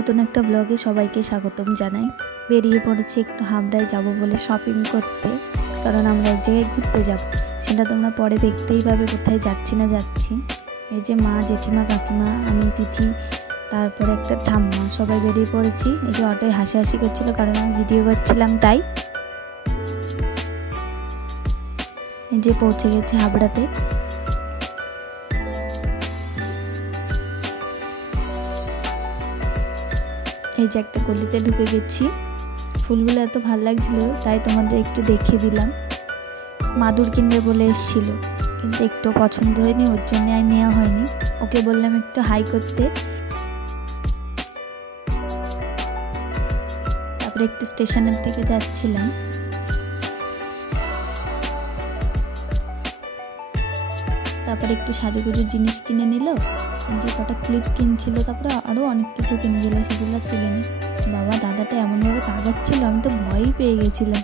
নতুন একটা ব্লগে সবাইকে স্বাগতম জানাই। বেরিয়ে পড়েছি একটু হাবড়ায় যাব বলে শপিং করতে, কারণ আমরা এক জায়গায় ঘুরতে যাব। সেটা তোমরা পরে দেখতেই পাবে কোথায় যাচ্ছি না যাচ্ছি। এই যে মা, জেঠিমা, কাকিমা, আমি, তিথি, তারপরে একটা ঠাম্মা, সবাই বেরিয়ে পড়েছি। এই যে অটোয় হাসাহাসি করছিল কারণ আমি ভিডিও করছিলাম তাই। এই যে পৌঁছে গেছে হাবড়াতে। এই যে একটা গলিতে ঢুকে গেছি। ফুলগুলো এত ভালো লাগছিল তাই তোমাদের একটু দেখিয়ে দিলাম। মাদুর কিনবে বলে এসেছিল, কিন্তু একটু পছন্দ হয়নি, ওর জন্য আর নেওয়া হয়নি। ওকে বললাম একটু হাই করতে। তারপরে একটু স্টেশনের দিকে যাচ্ছিলাম। তারপরে একটু সাজুগুজুর জিনিস কিনে নিল, যে কটা ক্লিপ কিনছিল, তারপরে আরও অনেক কিছু কিনেছিল, সেগুলো তুলে নি। বাবা, দাদাটা এমনভাবে তাকাচ্ছিল, আমি তো ভয়ই পেয়ে গেছিলাম।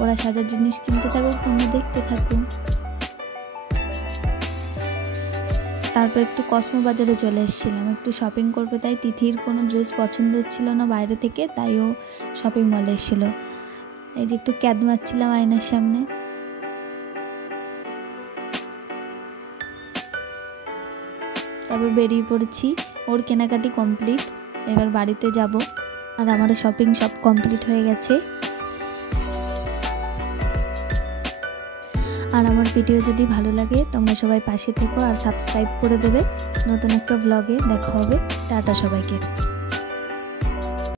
ওরা সাজার জিনিস কিনতে থাকুক, তোমরা দেখতে থাকো। তারপর একটু কসমো বাজারে চলে এসেছিলাম, একটু শপিং করবে। তাই তিথির কোনো ড্রেস পছন্দ হচ্ছিল না বাইরে থেকে, তাই ও শপিং মলে এসেছিলো। এই যে একটু ক্যাদ মারছিলাম আয়নার সামনে। তারপর বেরিয়ে পড়েছি, ওর কেনাকাটি কমপ্লিট, এবার বাড়িতে যাব। আর আমারও শপিং সব কমপ্লিট হয়ে গেছে। আর আমার ভিডিও যদি ভালো লাগে তোমরা সবাই পাশে থেকো আর সাবস্ক্রাইব করে দেবে। নতুন একটা ব্লগে দেখা হবে। টাটা সবাইকে।